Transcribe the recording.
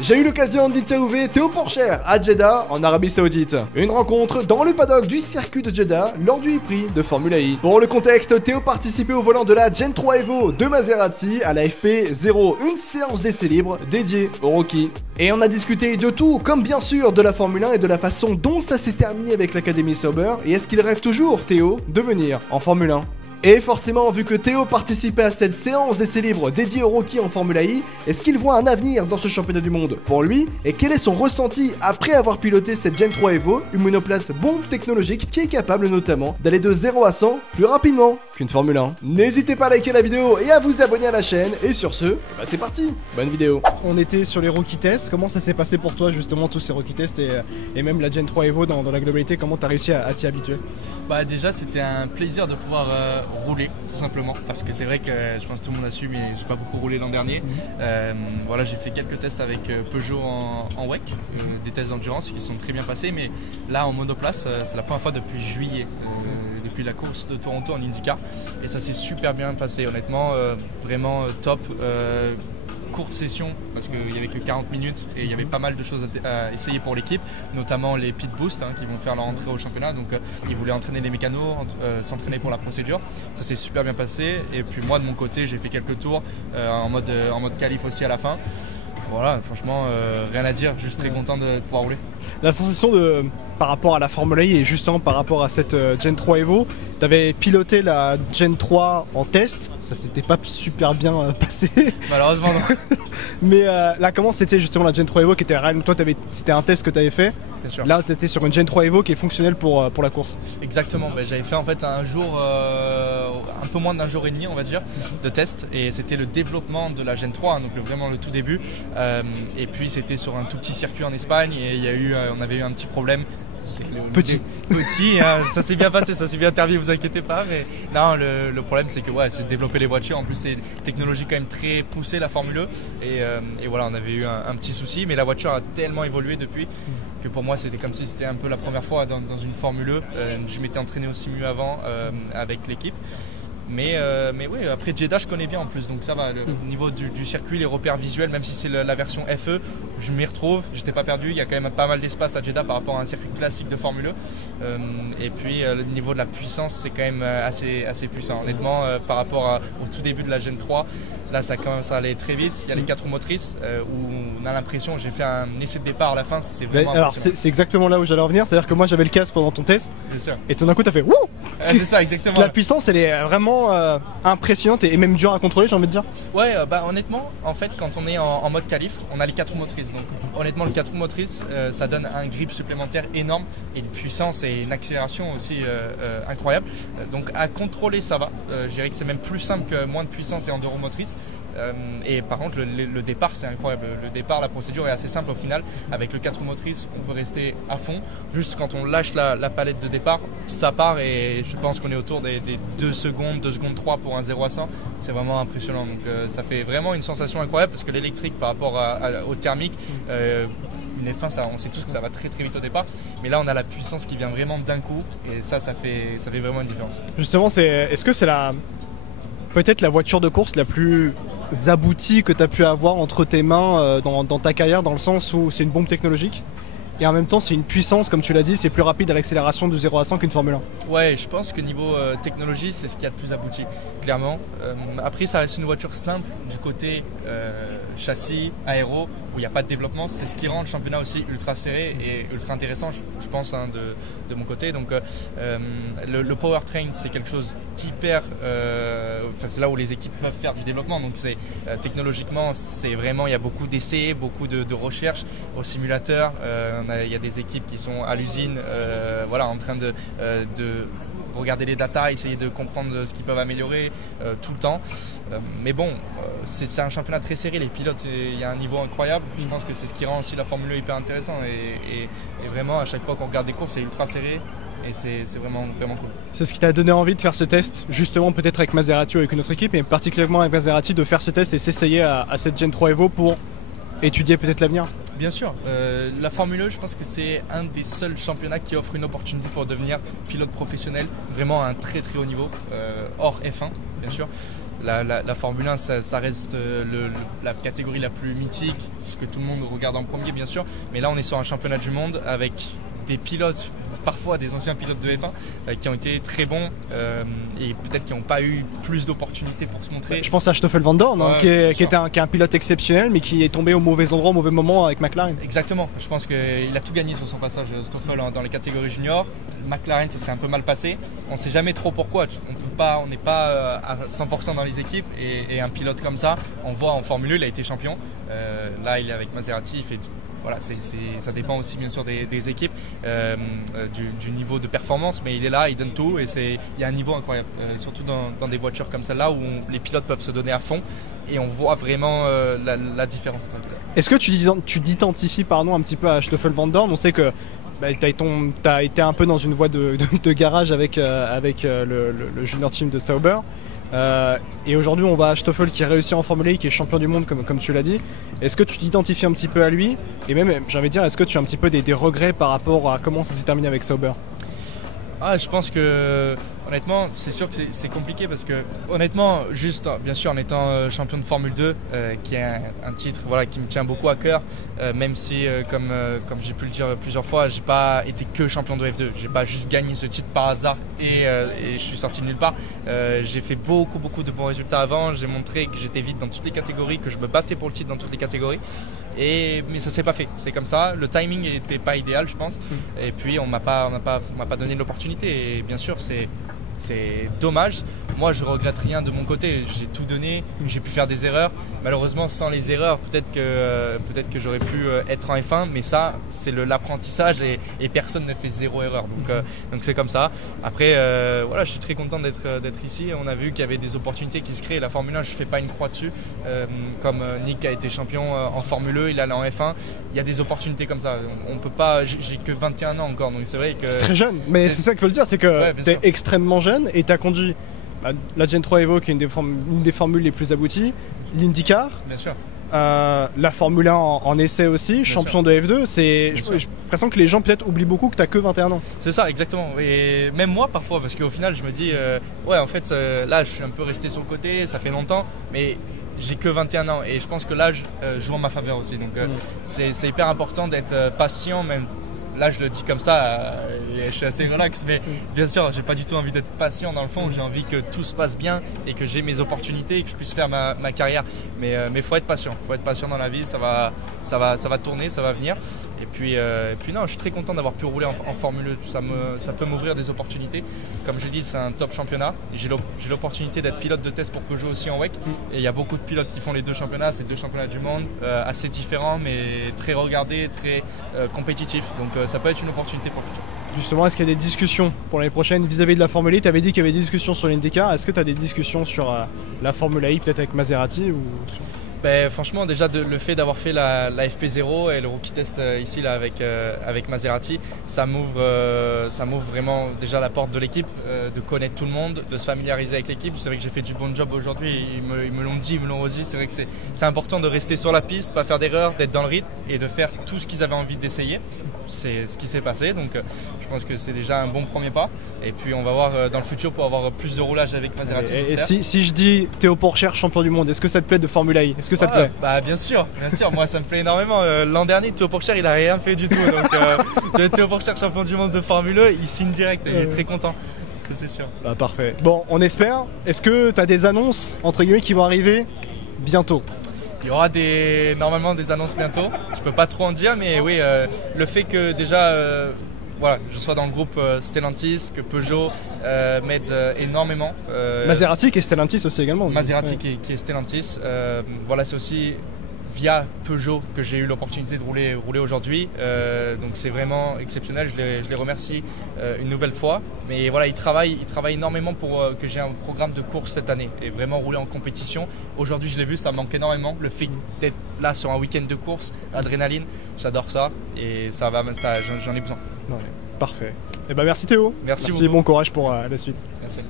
J'ai eu l'occasion d'interviewer Théo Pourchaire à Jeddah, en Arabie Saoudite. Une rencontre dans le paddock du circuit de Jeddah lors du prix de Formula I. Pour le contexte, Théo participait au volant de la Gen 3 Evo de Maserati à la FP0, une séance d'essai libre dédiée aux rookies. Et on a discuté de tout, comme bien sûr de la Formule 1 et de la façon dont ça s'est terminé avec l'Académie Sauber. Et est-ce qu'il rêve toujours, Théo, de venir en Formule 1? Et forcément, vu que Théo participait à cette séance d'essai libre dédiée aux rookies en Formula I, est-ce qu'il voit un avenir dans ce championnat du monde pour lui? Et quel est son ressenti après avoir piloté cette Gen 3 Evo, une monoplace bombe technologique qui est capable notamment d'aller de 0 à 100 plus rapidement qu'une Formule 1? N'hésitez pas à liker la vidéo et à vous abonner à la chaîne. Et sur ce, bah c'est parti, bonne vidéo. On était sur les rookie tests, comment ça s'est passé pour toi justement tous ces rookie tests et même la Gen 3 Evo dans la globalité, comment tu as réussi à t'y habituer? Bah déjà c'était un plaisir de pouvoir rouler tout simplement, parce que c'est vrai que je pense que tout le monde a su, mais j'ai pas beaucoup roulé l'an dernier. Voilà, j'ai fait quelques tests avec Peugeot en WEC, des tests d'endurance qui sont très bien passés, mais là en monoplace c'est la première fois depuis juillet, depuis la course de Toronto en IndyCar, et ça s'est super bien passé honnêtement, vraiment top. Courte session parce qu'il n'y avait que 40 minutes et il y avait pas mal de choses à essayer pour l'équipe, notamment les pit boosts qui vont faire leur entrée au championnat, donc ils voulaient entraîner les mécanos, s'entraîner pour la procédure. Ça s'est super bien passé, et puis moi de mon côté j'ai fait quelques tours en mode qualif aussi à la fin. Voilà, franchement rien à dire, juste très content de pouvoir rouler. La sensation par rapport à la Formule I et justement par rapport à cette Gen 3 Evo, tu avais piloté la Gen 3 en test, ça s'était pas super bien passé. Malheureusement non. Mais là, comment c'était justement la Gen 3 Evo qui était réellement, toi c'était un test que tu avais fait? Bien sûr. Là tu étais sur une Gen 3 Evo qui est fonctionnelle pour la course. Exactement, j'avais fait en fait un jour, un peu moins d'un jour et demi on va dire, de test, et c'était le développement de la Gen 3, donc vraiment le tout début, et puis c'était sur un tout petit circuit en Espagne, et on avait eu un petit problème. Petit, hein, ça s'est bien passé, ça s'est bien terminé, vous inquiétez pas, mais non, le problème c'est que c'est développer les voitures, en plus c'est une technologie quand même très poussée la Formule E, et voilà, on avait eu un petit souci, mais la voiture a tellement évolué depuis que pour moi c'était comme si c'était un peu la première fois dans une Formule E. Je m'étais entraîné aussi mieux avant avec l'équipe. Mais oui, après Jeddah je connais bien en plus, donc ça va, au niveau du circuit, les repères visuels, même si c'est la version FE, je m'y retrouve, j'étais pas perdu, il y a quand même pas mal d'espace à Jeddah par rapport à un circuit classique de Formule E. Et puis le niveau de la puissance c'est quand même assez puissant, honnêtement, par rapport au tout début de la Gen 3. Là ça commence à aller très vite, il y a les 4 roues motrices où on a l'impression, j'ai fait un essai de départ à la fin, c'est vraiment alors c'est exactement là où j'allais revenir, c'est à dire que moi j'avais le casque pendant ton test. Bien sûr. Et tout d'un coup t'as fait wouh. C'est ça, exactement. La puissance elle est vraiment impressionnante et même dure à contrôler, j'ai envie de dire. Ouais, honnêtement, en fait, quand on est en mode qualif, on a les 4 roues motrices. Donc, honnêtement, les 4 roues motrices, ça donne un grip supplémentaire énorme et une puissance et une accélération aussi incroyable. Donc, à contrôler, ça va. Je dirais que c'est même plus simple que moins de puissance et en 2 roues motrices. Et par contre, le départ, c'est incroyable. Le départ, la procédure est assez simple au final. Avec le 4 roues motrices, on peut rester à fond. Juste quand on lâche la palette de départ, ça part, et je pense qu'on est autour des 2 secondes, 2 secondes 3 pour un 0 à 100. C'est vraiment impressionnant. Donc ça fait vraiment une sensation incroyable, parce que l'électrique par rapport au thermique, une F1, on sait tous que ça va très vite au départ, mais là on a la puissance qui vient vraiment d'un coup, et ça fait vraiment une différence. Justement, est-ce que c'est peut-être la voiture de course la plus aboutie que tu as pu avoir entre tes mains dans ta carrière, dans le sens où c'est une bombe technologique et en même temps c'est une puissance, comme tu l'as dit, c'est plus rapide à l'accélération de 0 à 100 qu'une Formule 1? Ouais, je pense que niveau technologie c'est ce qu'il y a de plus abouti, clairement. Après ça reste une voiture simple du côté châssis, aéro, où il n'y a pas de développement. C'est ce qui rend le championnat aussi ultra serré et ultra intéressant, je pense, de mon côté. Donc le powertrain c'est quelque chose d'hyper, c'est là où les équipes peuvent faire du développement. Donc technologiquement c'est vraiment, il y a beaucoup d'essais, beaucoup de recherches au simulateur. Il y a des équipes qui sont à l'usine, en train de regarder les datas, essayer de comprendre ce qu'ils peuvent améliorer tout le temps. Mais bon, c'est un championnat très serré, les pilotes, il y a un niveau incroyable. Je pense que c'est ce qui rend aussi la Formule 1 hyper intéressant, et vraiment à chaque fois qu'on regarde des courses c'est ultra serré, et c'est vraiment cool. C'est ce qui t'a donné envie de faire ce test, justement peut-être avec Maserati ou avec une autre équipe, mais particulièrement avec Maserati, de faire ce test et s'essayer à cette Gen 3 Evo pour étudier peut-être l'avenir? Bien sûr, la Formule 1, je pense que c'est un des seuls championnats qui offre une opportunité pour devenir pilote professionnel, vraiment à un très haut niveau, hors F1 bien sûr. La Formule 1, ça reste la catégorie la plus mythique, ce que tout le monde regarde en premier bien sûr, mais là on est sur un championnat du monde avec des pilotes, parfois des anciens pilotes de F1 qui ont été très bons et peut-être qui n'ont pas eu plus d'opportunités pour se montrer. Je pense à Stoffel Van Dorn, hein, qui est un pilote exceptionnel mais qui est tombé au mauvais endroit, au mauvais moment avec McLaren. Exactement, je pense qu'il a tout gagné sur son passage Stoffel dans les catégories juniors. McLaren, ça s'est un peu mal passé, on ne sait jamais trop pourquoi, on n'est pas à 100% dans les équipes et un pilote comme ça, on voit en Formule 1, il a été champion, là il est avec Maserati, il fait... Voilà, ça dépend aussi bien sûr des équipes, du niveau de performance, mais il est là, il donne tout et il y a un niveau incroyable, surtout dans des voitures comme celle-là où les pilotes peuvent se donner à fond et on voit vraiment la différence entre les deux. Est-ce que tu t'identifies un petit peu à Stoffel Van Dorn? On sait que tu as été un peu dans une voie de garage avec le junior team de Sauber. Et aujourd'hui on va à Stoffel qui réussit en Formule 1, qui est champion du monde comme tu l'as dit. Est-ce que tu t'identifies un petit peu à lui? Et même j'ai envie de dire, est-ce que tu as un petit peu des regrets par rapport à comment ça s'est terminé avec Sauber? Je pense que honnêtement c'est sûr que c'est compliqué parce que honnêtement juste bien sûr en étant champion de Formule 2 qui est un titre qui me tient beaucoup à cœur, même si comme j'ai pu le dire plusieurs fois, j'ai pas été que champion de F2, j'ai pas juste gagné ce titre par hasard et je suis sorti de nulle part. J'ai fait beaucoup de bons résultats avant, j'ai montré que j'étais vite dans toutes les catégories, que je me battais pour le titre dans toutes les catégories mais ça s'est pas fait, c'est comme ça, le timing n'était pas idéal je pense et puis on m'a pas donné l'opportunité et bien sûr c'est dommage. Moi je regrette rien de mon côté, j'ai tout donné, j'ai pu faire des erreurs, malheureusement sans les erreurs peut-être que j'aurais pu être en F1, mais ça c'est l'apprentissage et personne ne fait zéro erreur, donc c'est comme ça. Après je suis très content d'être ici, on a vu qu'il y avait des opportunités qui se créent. La Formule 1 je fais pas une croix dessus, comme Nick a été champion en Formule 1, il allait en F1, il y a des opportunités comme ça, on peut pas, j'ai que 21 ans encore, donc c'est vrai que... C'est très jeune, mais c'est ça que je veux le dire, c'est que tu es extrêmement jeune et tu as conduit la Gen 3 Evo qui est une des formules les plus abouties, l'IndyCar, bien sûr. La Formule 1 en essai aussi, bien champion sûr. De F2, j'ai l'impression que les gens peut-être oublient beaucoup que tu n'as que 21 ans. C'est ça, exactement. Et même moi parfois, parce qu'au final je me dis, en fait là je suis un peu resté sur le côté, ça fait longtemps, mais j'ai que 21 ans et je pense que l'âge joue en ma faveur aussi. Donc c'est hyper important d'être patient même. Là je le dis comme ça, je suis assez relax, mais bien sûr j'ai pas du tout envie d'être patient dans le fond, j'ai envie que tout se passe bien et que j'ai mes opportunités et que je puisse faire ma carrière, mais faut être patient dans la vie, ça va tourner, ça va venir et puis non, je suis très content d'avoir pu rouler en Formule 2, ça peut m'ouvrir des opportunités. Comme je dis, c'est un top championnat, j'ai l'opportunité d'être pilote de test pour Peugeot aussi en WEC et il y a beaucoup de pilotes qui font les deux championnats, c'est deux championnats du monde assez différents mais très regardés, très compétitifs, donc ça peut être une opportunité pour le futur. Justement, est-ce qu'il y a des discussions pour l'année prochaine vis-à-vis de la Formule 1? Tu avais dit qu'il y avait des discussions sur l'IndyCar, est-ce que tu as des discussions sur la Formule 1 peut-être avec Maserati ou... Franchement déjà le fait d'avoir fait la FP0 et le rookie test ici là, avec Maserati, ça m'ouvre vraiment déjà la porte de l'équipe, de connaître tout le monde, de se familiariser avec l'équipe. C'est vrai que j'ai fait du bon job aujourd'hui, ils me l'ont dit, ils me l'ont redit, c'est vrai que c'est important de rester sur la piste, pas faire d'erreurs, d'être dans le rythme et de faire tout ce qu'ils avaient envie d'essayer. C'est ce qui s'est passé, donc je pense que c'est déjà un bon premier pas et puis on va voir dans le futur pour avoir plus de roulage avec Maserati. Et si je dis Théo Pourchaire champion du monde, est-ce que ça te plaît de Formule 1? Est-ce que ça te plaît? Bien sûr, moi ça me plaît énormément. L'an dernier Théo Pourchaire il a rien fait du tout, donc Théo Pourchaire champion du monde de Formule 1, il signe direct et il est très content, c'est sûr. Parfait, bon on espère. Est-ce que tu as des annonces entre guillemets qui vont arriver bientôt? Il y aura normalement des annonces bientôt, je peux pas trop en dire, mais oui, le fait que déjà je sois dans le groupe Stellantis, que Peugeot m'aide énormément. Maserati qui est Stellantis aussi également. Maserati qui est Stellantis, c'est aussi via Peugeot que j'ai eu l'opportunité de rouler aujourd'hui, donc c'est vraiment exceptionnel, je les remercie une nouvelle fois, mais voilà, ils travaillent énormément pour que j'ai un programme de course cette année et vraiment rouler en compétition. Aujourd'hui je l'ai vu, ça me manque énormément, le fait d'être là sur un week-end de course, adrénaline, j'adore ça et j'en ai besoin. Parfait. Merci Théo. Merci beaucoup. Bon courage pour la suite. Merci.